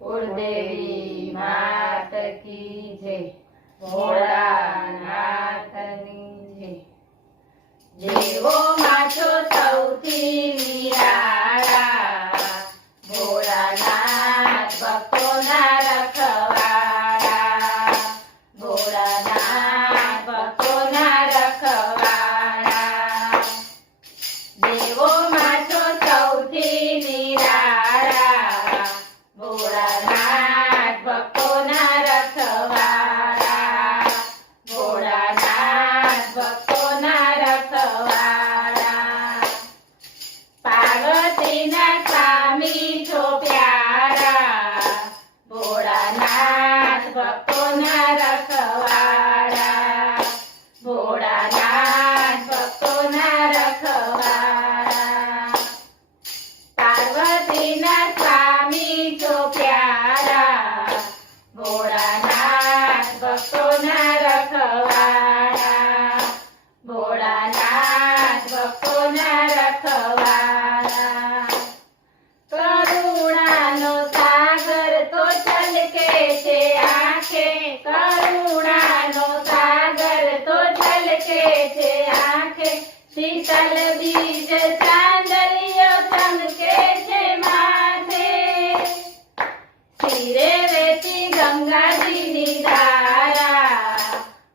કુળદેવી માત કી જય, ભોળાનાથની જય। દેવોમાં છો સૌથી નિરાળા, ભોળાનાથ ભક્તોના રખવાળા, ભોળાનાથ ભક્તોના રખવાળા। દેવોમાં છો સૌથી નિરાળા, ભોળાનાથ ભક્તોના રખવાળા, ભોળાનાથ ભક્તોના રખવાળા। પાર્વતીના સ્વામી છો પ્યારા, ભોળાનાથ ભક્તોના રખવાળા, ભોળાનાથ ભક્તોના રખવાળા। પાર્વતીના સ્વામી છો પ્યારા, ભોળાનાથ ભક્તોના રખવાળા, ભોળાનાથ ભક્તોના રખવાળા। કરુણાનો સાગર તો છલકે છે આંખે, કરુણાનો સાગર તો છલકે છે આંખે, શીતલ બીજ ચાંદલિયો ચમકે છે માથે, શિરે વહેતી ગંગાજીની ધારા,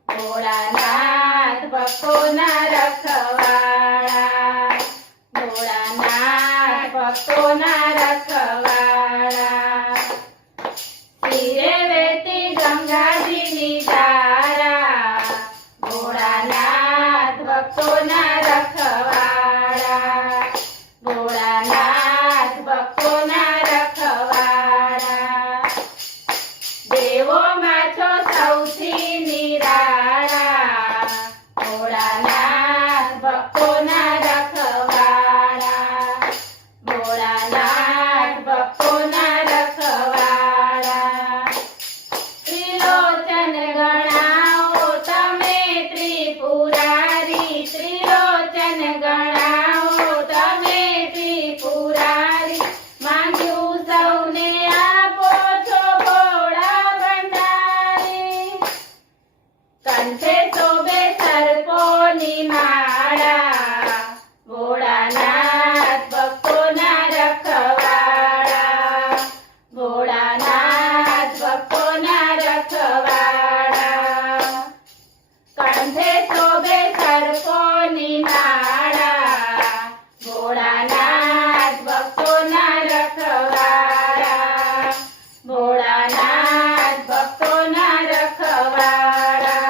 ભોળાનાથ ભક્તોના રખવાળા, ભોળાનાથ ભક્તોના રખવાળા। શિરે વહેતી ગંગાજીની ધારા, ભોળાનાથ ભક્તોના રખવાળા, ભોળાનાથ ભક્તોના રખવાળા। દેવોમાં છો સૌથી નિરાળા, ભોળાનાથ ભક્તોના રખવાળા, ભોળાનાથ ભક્તોના રખવાળા। ત્રિલોચન ગણાઓ તમે ત્રિપુરારી, ત્રિલોચન ગણાઓ તમે ત્રિપુરારી, માંગ્યું સૌને આપો છો ભોળા ભંડારી, કંઠે શોભે સર્પોની માળા, ભોળાનાથ ભક્તોના રખવાળા, ભોળાનાથ ભક્તોના રખવાળા। કંઠે શોભે સર્પોની માળા, ભોળાનાથ ભક્તોના રખવાળા, ભોળાનાથ ભક્તોના રખવાળા।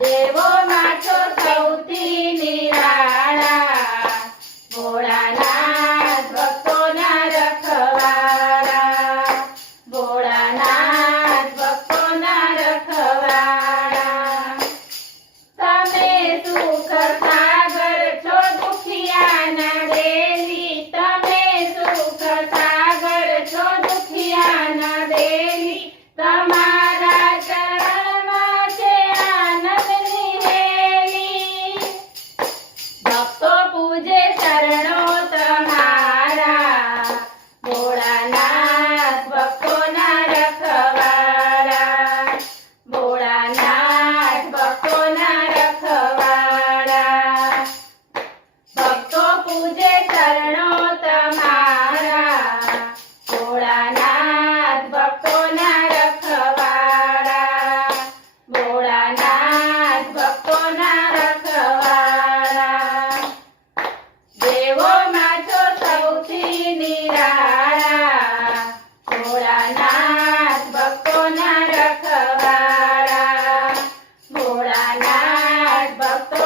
દેવોમાં છો સૌથી નિરાળા, ભોળાનાથ ભક્તોના રખવાળા, ભોળાનાથ ભક્તોના રખવાળા। તમે સુખ સાગર છો દુખિયાના દેલી, તમે સુખ સાગર છો દુખિયાના દેલી, તમારા ચરણમાં છે આનંદની હેલી, ભક્તો પૂજે ચરણો તમારા, ભોળાનાથ ભક્તોના રખવાળા, ભોળાનાથ ભક્તોના રખવાળા। ભક્તો પૂજે ચરણો તમારા, ભોળાનાથ ભક્તોના રખવાળા, ભોળાનાથ ભક્તોના રખવાળા। દેવોમાં છો સૌથી નિરાળા, ભોળાનાથ ભક્તોના રખવાળા, ભોળાનાથ ભક્તો